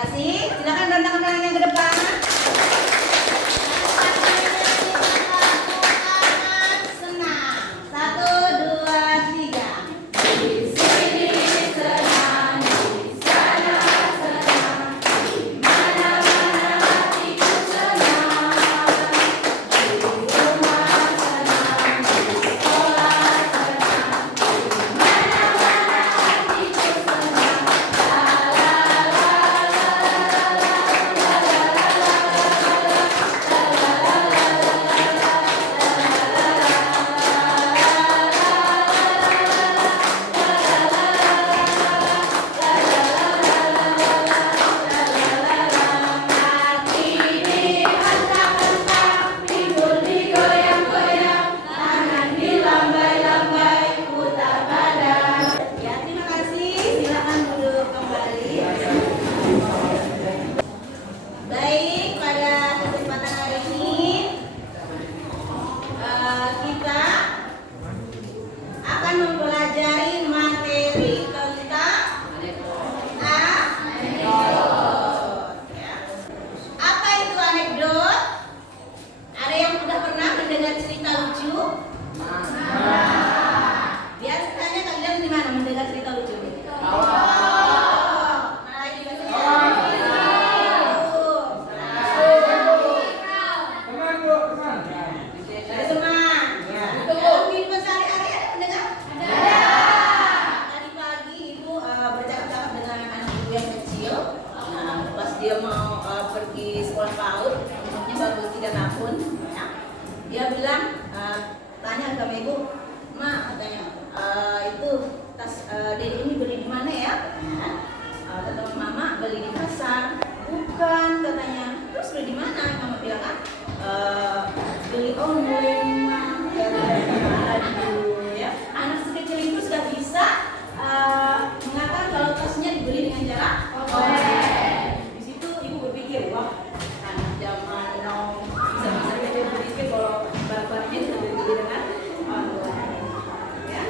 kasih. Silakan tangan yang ke depan. Senang. 1, 2, 3. Di sini senang, di sana senang, di mana-mana hatiku senang. Di rumah senang, di sekolah senang, di mana-mana hatiku senang. Hati dihentak-hentak, timbul digoyang-goyang, tangan dilambai-lambai, putar badan. Ya, terima kasih. Silakan duduk kembali. Baik, pada kesempatan hari ini kita akan mempelajari materi tentang anekdot. Ya. Apa itu anekdot? Ada yang sudah pernah mendengar cerita lucu? Biasanya kalian di mana mendengar cerita lucu? Dari teman. Dalam kehidupan sehari-hari ada mendengar? Ada. Tadi pagi ibu bercakap-cakap dengan anak ibu yang kecil. Nah, pas dia mau pergi sekolah PAUD, umurnya baru 3 tahun. Ya. Dia bilang, tanya sama ibu, "Ma," katanya, "itu tas Dede ini beli di mana ya?" Katanya. Kata mama, "Beli di pasar." "Bukan," katanya. "Terus beli di mana?" Mama bilang, "Beli online, Ma." Aduh, ya. Anak sekecil itu sudah bisa mengatakan kalau tasnya dibeli dengan cara online. Di situ ibu berpikir, wah, anak zaman now bisa kecil berpikir kalau barang-barangnya sudah dibeli dengan online. Ya.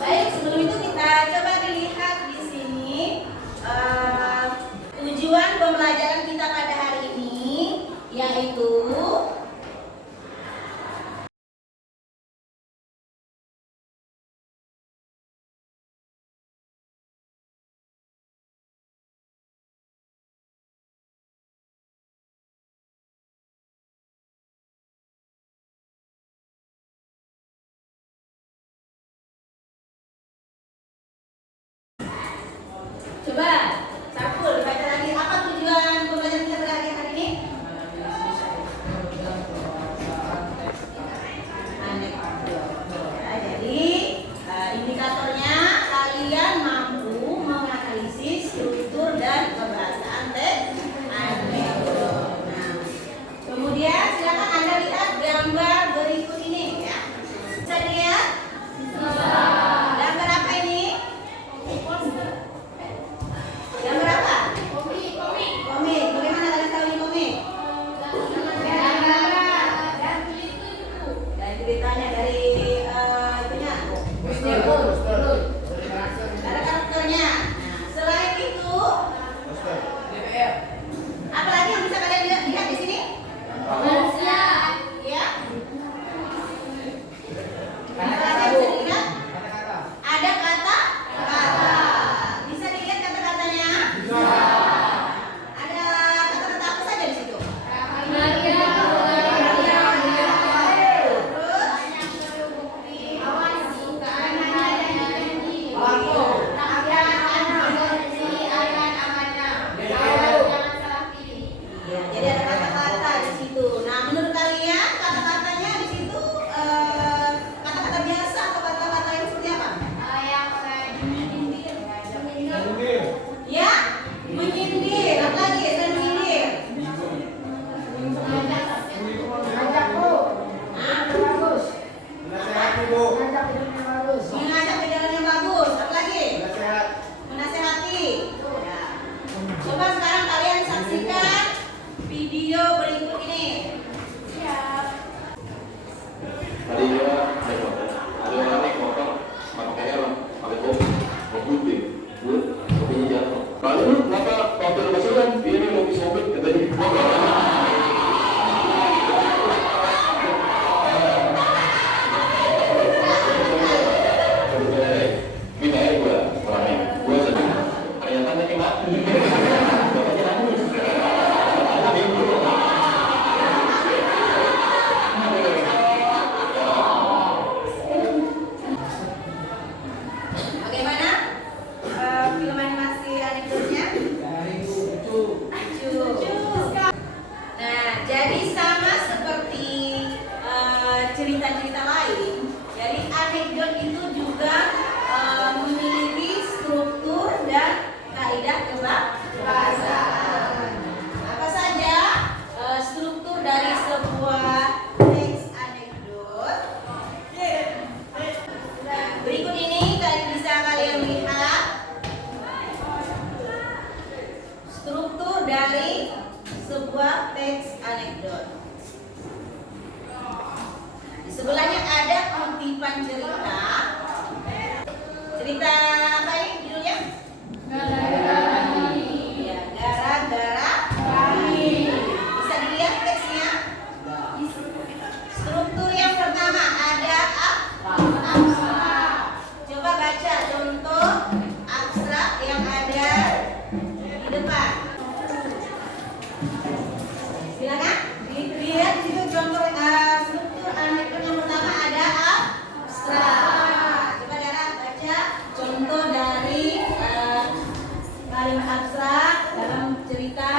Baik, sebelum itu kita coba dilihat di sini tujuan pembelajaran kita pada hari ini, yaitu coba Sarkul baca lagi, apa tujuan Bagaimana film animasi anekdotnya? Lucu. Nah, jadi sama seperti cerita-cerita lain, jadi anekdot itu juga memiliki struktur dan kaidah kebahasaan. Apa saja struktur dari sebuah teks anekdot? Nah, berikut ini bisa kalian lihat struktur dari sebuah teks anekdot. Di sebelahnya ada kutipan cerita. Cerita apa ini judulnya? Ya, gara-gara kami. Bisa dilihat teksnya. Struktur yang pertama ada abstrak. Coba baca contoh abstrak yang ada di depan. Silakan dilihat di situ contoh struktur anekdot yang pertama ada abstrak. Coba Dara baca contoh dari kalimat abstrak dalam cerita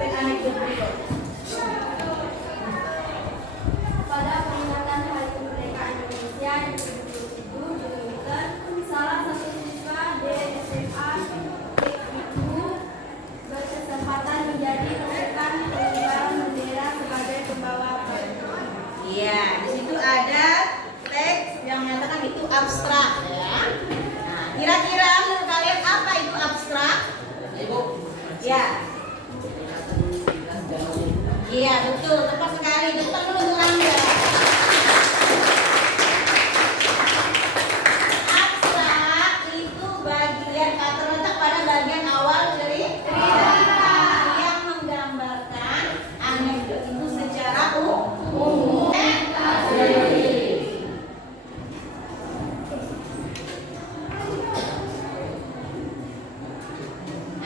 teks anekdot berikut. Pada peringatan Hari Kemerdekaan Indonesia yang ke-77 diumumkan, salah satu siswa SMA itu berkesempatan menjadi pasukan pengibar bendera sebagai pembawa bendera. Iya, di situ ada teks yang menyatakan itu abstrak ya. Nah, kira-kira menurut kalian apa itu abstrak? Ya. Iya, betul, tepat sekali. Betul dulu Anda. Abstrak itu bagian terletak pada bagian awal cerita yang menggambarkan anekdot itu secara umum.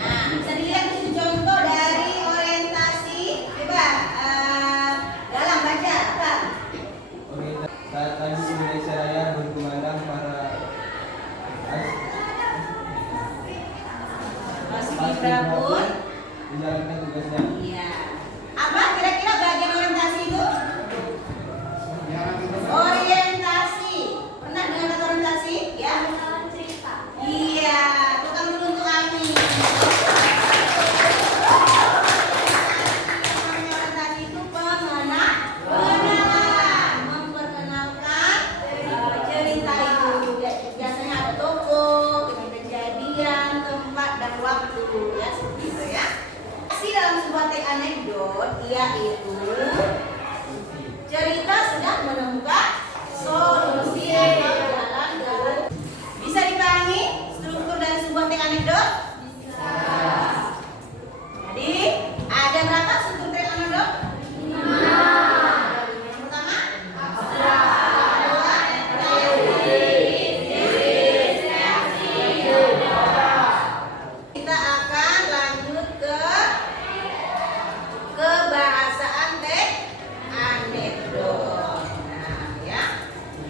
Nah, bisa dilihat di situ contoh dari orientasi. Coba dalam baca apa? Saat Lagu Indonesia Raya berkumandang para Paskibra pun menjalankan tugasnya. iya. Apa kira-kira bagian orientasi itu? Orientasi. Pernah dengar kata orientasi? Ya. Cerita. Iya, tukang dulu untuk kami. Orientasi itu pengenalan, memperkenalkan cerita itu. Biasanya ada toko, kejadian, tempat dan waktu, ya seperti itu ya. Dalam sebuah teks anekdot yaitu cerita sedang menemukan solusi atau jalan-jalan. Bisa dipahami struktur dari sebuah teks anekdot? Jadi ada berapa struktur teks anekdot? 5. Yang pertama abstrak, kita akan lanjut ke kebahasaan teks anekdot. Nah, ya.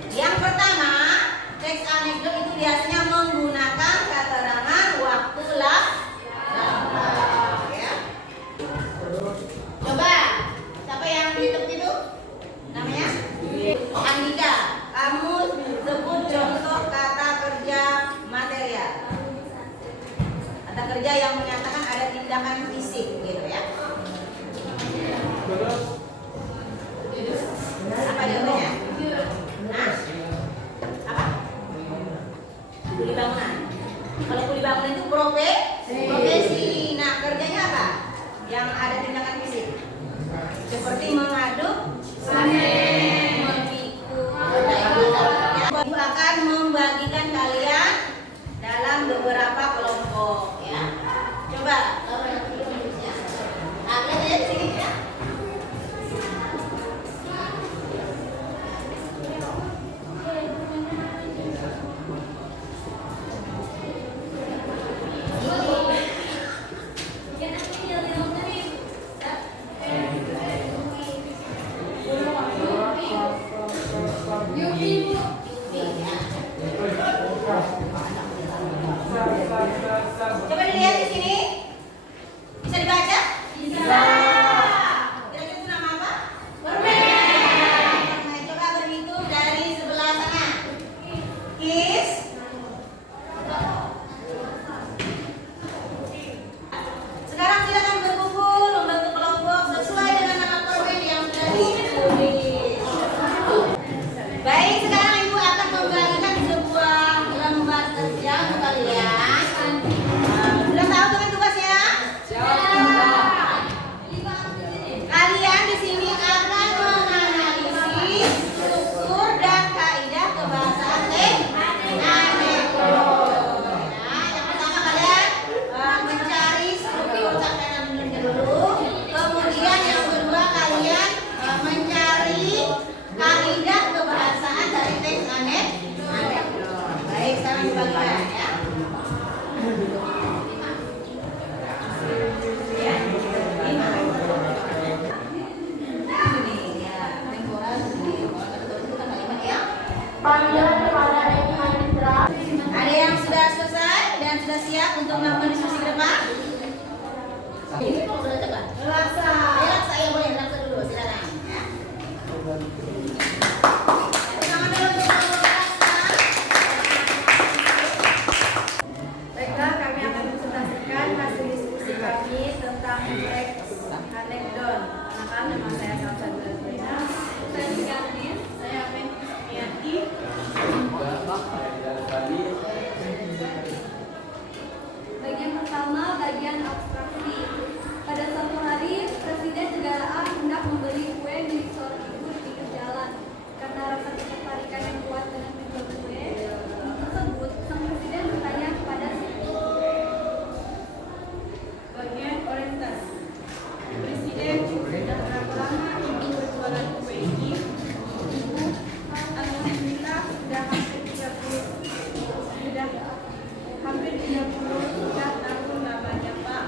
Yang pertama, teks anekdot itu biasanya menggunakan keterangan waktu lampau, ya. Coba, siapa yang dihitung itu? Namanya? Andika. Kamu sebut contoh kata kerja material. Kata kerja yang menyatakan ada tindakan fisik, gitu ya. Apa contohnya? Hah? Apa? Kuli bangunan. Kalau kuli bangunan itu profesi. Nah, kerjanya apa? Yang ada tindakan fisik. Seperti mengaduk, memikul, ya. Ibu akan membagikan kalian dalam beberapa kelompok, ya. Coba, ya. Nah, lihat ya di sini ya. Anekdon. Perkenalkan, nama saya Salsa Dulazina. Saya Dikanis. Saya Menti. Bagian pertama, bagian abstraksi. Pada suatu hari, Presiden negara A hendak membeli kue milik seorang ibu di pinggir jalan. Karena rasa ketertarikan yang kuat dengan penjual kue tersebut, sang presiden bertanya kepada si ibu. Bagian orientasi. Presiden, sudah berapa lama ibu berjualan kue ini? Ibu, alhamdulillah sudah hampir 30 tahun lamanya, Pak.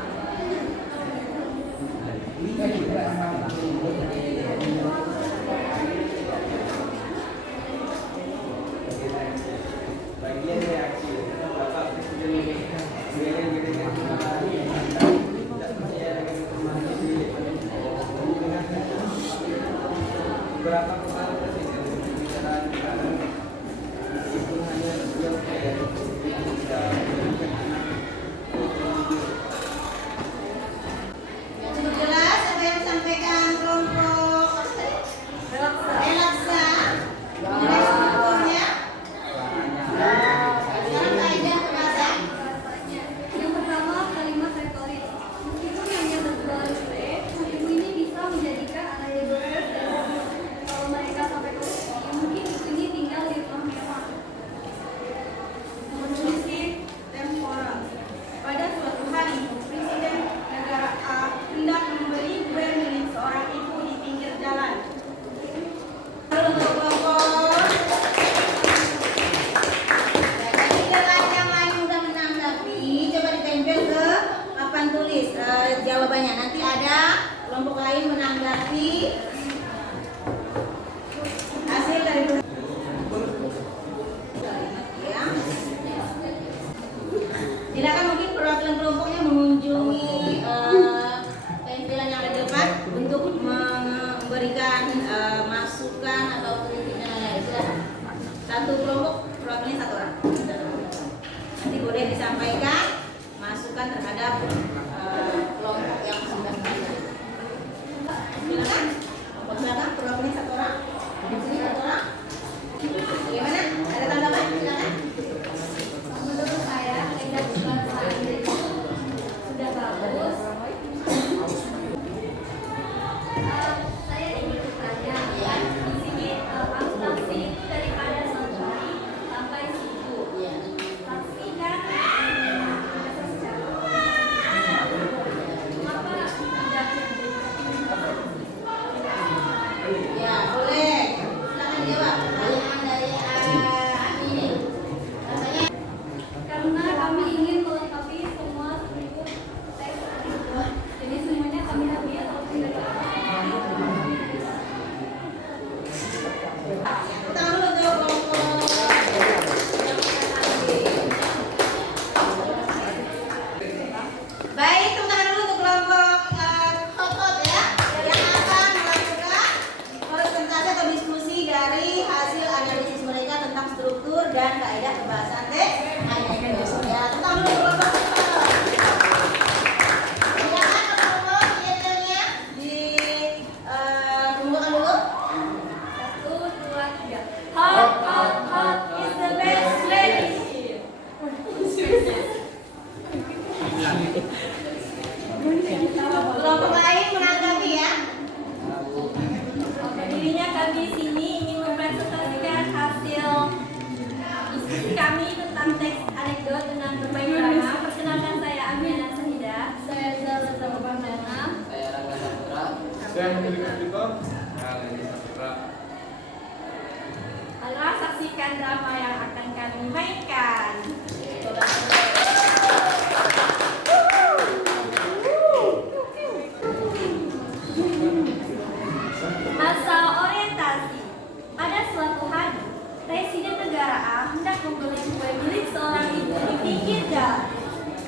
Bagian reaksi Bapak Presiden beberapa kepala presiden berbicara itu hanya beliau Cukup jelas apa yang disampaikan kelompok Relaksa. Mengenai strukturnya. Sekarang kaidah pembahasan. Yang pertama, kalimat retoris. Meskipun hanya berjualan kue, ibu ini bisa menjadikan anak divorce dan kalau mereka sampai korupsi, mungkin ibu ini tinggal di rumah mewah. Menulisir temporal. Pada suatu hari, Presiden negara A hendak membeli kue milik seorang ibu di pinggir jalan. Untuk kelompok. Jadi dengan yang lain sudah menanggapi, coba ditempel ke papan tulis jawabannya. Nanti ada kelompok lain menanggapi hasil dari ya. Silakan mungkin perwakilan kelompoknya mengunjungi tempelan yang ada di depan untuk memberikan masukan atau kritik dan lain-lain. Silakan. Satu kelompok perwakilannya satu orang. Nanti boleh disampaikan masukan terhadap kelompok yang sudah disampaikan. Silakan. Kelompok silakan perwakilannya satu orang. Di sini satu orang. Bagaimana? Ada tanggapan? Silakan. Menurut saya, kejadian saat ini sudah bagus. Saya ingin bertanya, di sini abstraksi daripada satu hari sampai situ. Abstraksi kan biasa secara mengapa tidak Ya, boleh. Silakan jawab pertanyaan dari ini. Rasanya karena kami ingin melengkapi semua struktur teks tersebut. Jadi semuanya kami ambil Utang dulu tuh kelompok. Baik, tepuk tangan dulu untuk kelompok Hot ya, yang akan melakukan presentasi atau diskusi dari hasil analisis mereka tentang struktur dan kaidah pembahasan teks. Ya, tepuk tangan dulu kelompok Hot. Silakan kelompok detailnya dikumpulkan dulu. 1, 2, 3. Hot is the best relationship. Kelompok lain menanggapi ya. Berdirinya kami sini ingin mempresentasikan hasil diskusi kami tentang teks anekdot dengan berbagai tema. Perkenalkan, saya Amiana Sahida. Saya Zala Zabardana. Saya Rangga Saputra. Saya memiliki Fito. Mari saksikan drama yang akan kami mainkan. Masa orientasi. Pada suatu hari, Presiden negara A hendak membeli kue milik seorang ibu di pinggir jalan.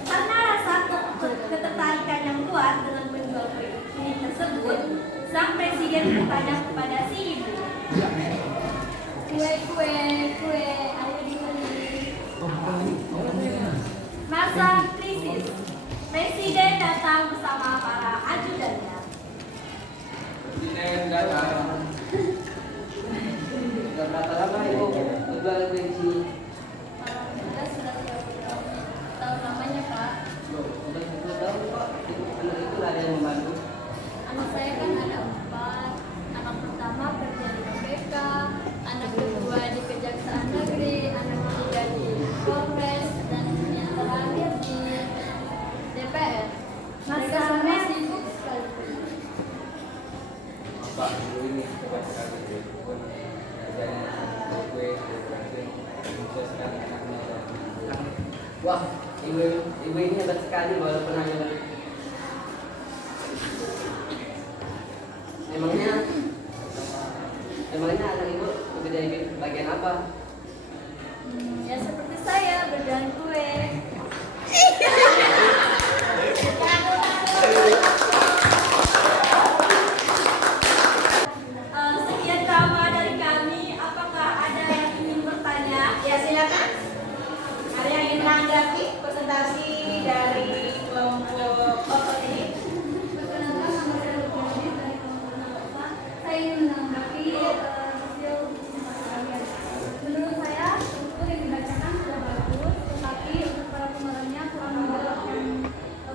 Karena rasa ketertarikan yang kuat dengan penjual kue ini tersebut, sang presiden bertanya kepada si ibu. Kue, ayo dibeli. Masa krisis. Presiden datang bersama para Presiden datang. Sudah berapa lama Ibu berjualan bensin? Kita sudah tahu namanya Pak. Sudah 10 tahun kok. Anak itu ada yang membantu. Anak saya kan ada 4. Anak pertama kerja di KPK, anak kedua di Kejaksaan Negeri, anak ketiga di Polres, dan yang terakhir di DPR. Mereka semua sibuk sekali. Pak, Ibu ini hebat sekali. Kerjanya gue berhasil mensukseskan anaknya. Wah, ibu ini hebat sekali walaupun hanya Emangnya anak ibu bekerja di bagian apa? Ya seperti saya berjualan kue. Sekian drama dari kami. Apakah ada yang ingin bertanya? Ya silakan. Ada yang ingin menanggapi presentasi dari kelompok otot ini? Perkenalkan, nama saya Lutfi dari kelompok Nova. Saya ingin menanggapi hasil kalian. Menurut saya, buku yang dibacakan sudah bagus, tetapi untuk para pemerannya kurang mendapatkan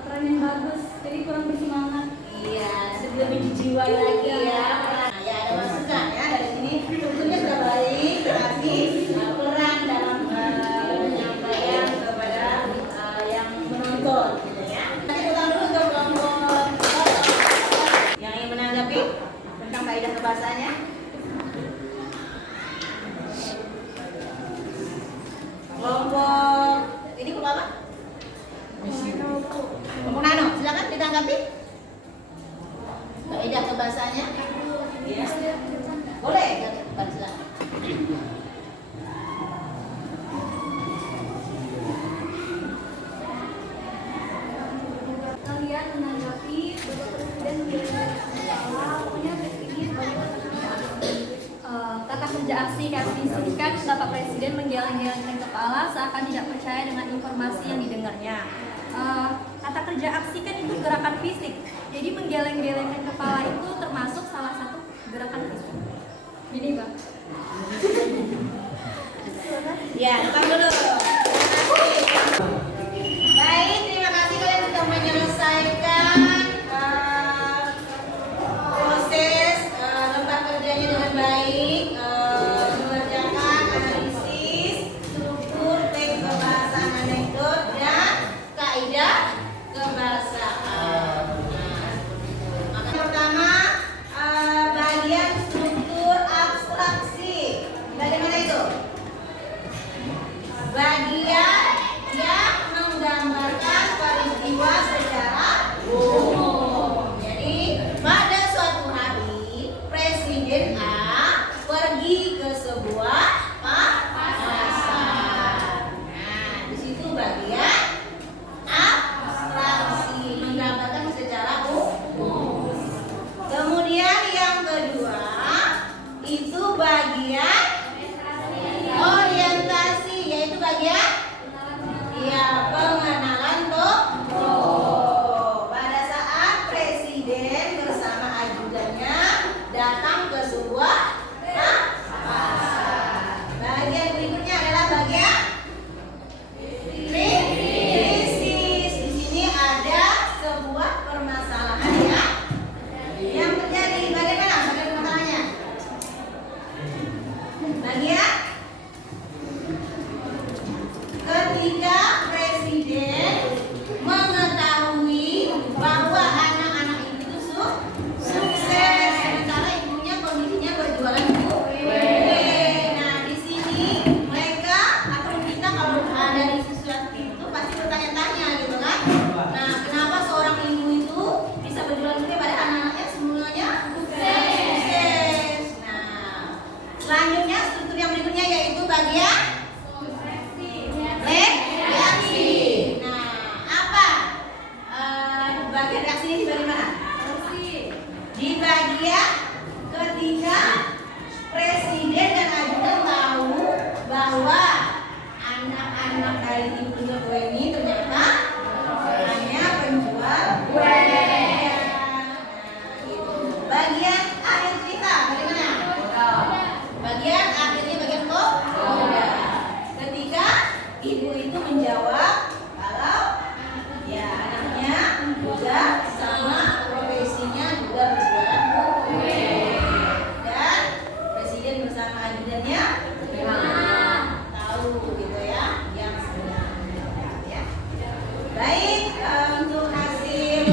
peran yang bagus, jadi kurang bersemangat. Iya, sebelum dijiwai lagi ya. Nah, ya ada masukan ya dari sini. Tentunya sudah baik, tapi peran dalam penyampaian kepada yang menonton, gitu ya. Nanti ulang dulu untuk kelompok yang ingin menanggapi tentang kaidah kebahasanya. Kelompok ini kelompok apa? Kelompok nano, silakan ditanggapi. Kaidah kebahasanya? Iya. Boleh, silakan. Kalian menanggapi Bapak Presiden menjawab punya ini sebagai kata kerja aksi kami singkat. Bapak Presiden menggeleng-gelengkan kepala seakan tidak percaya dengan informasi yang didengarnya. Kata kerja aksi kan itu gerakan fisik, jadi menggeleng-gelengkan kepala itu termasuk salah satu gerakan fisik. Gini Bang. Ya, tetap dulu. Baik, terima kasih kalian sudah menyelesaikan proses lembar kerjanya dengan baik, mengerjakan analisis, struktur, teks kebahasaan anekdot, dan kaidah kebahasaan. Maka pertama bagian struktur abstraksi. Bagaimana itu? Bagian yang menggambarkan peristiwa secara umum. Jadi pada suatu hari Presiden A pergi ke sebuah pasar. Nah, di situ bagian abstraksi menggambarkan secara umum. Kemudian yang kedua itu bagian orientasi, yaitu bagian pengenalan tokoh. Pada saat Presiden bersama ajudannya datang ke sebuah pasar. Bagian berikutnya adalah bagian krisis. Di sini ada sebuah permasalahan yang terjadi. Bagaimana permasalahannya? Bagian ketika Presiden mengetahui bahwa anak-anak itu sukses, sementara ibunya kondisinya berjualan kue. Nah, di sini mereka atau kita kalau ada di sesuatu itu pasti bertanya-tanya gitu kan. Nah, kenapa seorang ibu itu bisa berjualan kue pada anak-anaknya semuanya sukses. Nah, selanjutnya struktur yang berikutnya yaitu bagian reaksi. Nah, apa bagian reaksi ini di bagian mana? Di bagian ketika Presiden dan ajudan tahu bahwa anak-anak dari ibu kue ini ternyata hanya penjual kue. Nah, gitu. Bagian juga sama profesinya juga berjualan kue. Dan presiden bersama ajudannya tahu gitu ya yang sebenarnya ya. Baik, untuk hasil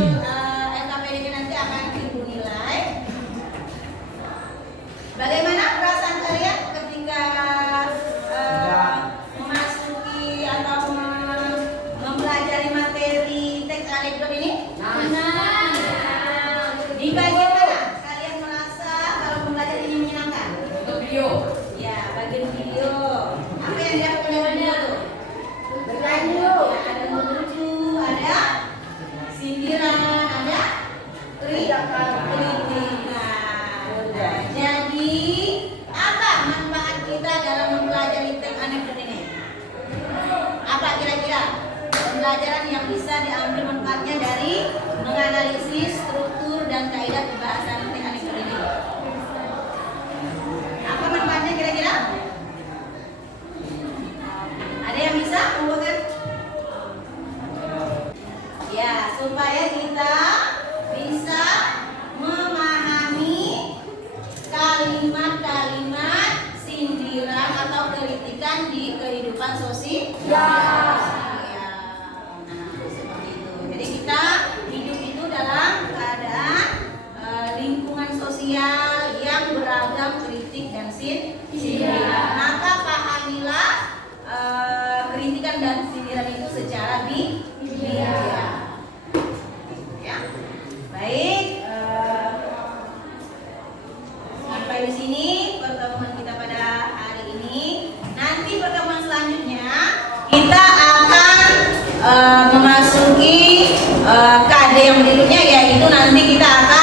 LKPD nanti akan ibu nilai. Bagaimana perasaan kalian ketika memasuki atau mempelajari materi teks anekdot ini? Di bagian mana kalian merasa kalau mempelajari ini menyenangkan? Ya, bagian video. Apa yang dilakukan oleh video tuh? Berlanjut. Ya, ada menuju, ada sindiran, ada kritikan. Nah, jadi apa manfaat kita dalam mempelajari teks anekdot ini? Apa kira-kira pembelajaran yang bisa diambil manfaatnya dari menganalisis struktur dan kaidah pembahasan teks anekdot ini? Apa manfaatnya kira-kira? Ada yang bisa membuatkan? Ya, supaya kita bisa memahami kalimat-kalimat sindiran atau kritikan di kehidupan sosial. Ya. Nah, seperti itu. Jadi kita hidup itu dalam keadaan lingkungan sosial yang beragam kritik dan sindiran. Maka pahamilah kritikan dan sindiran itu secara bijak. Ya. Baik. Sampai di sini pertemuan kita pada hari ini. Nanti pertemuan selanjutnya kita akan memasuki KD yang berikutnya, yaitu nanti kita akan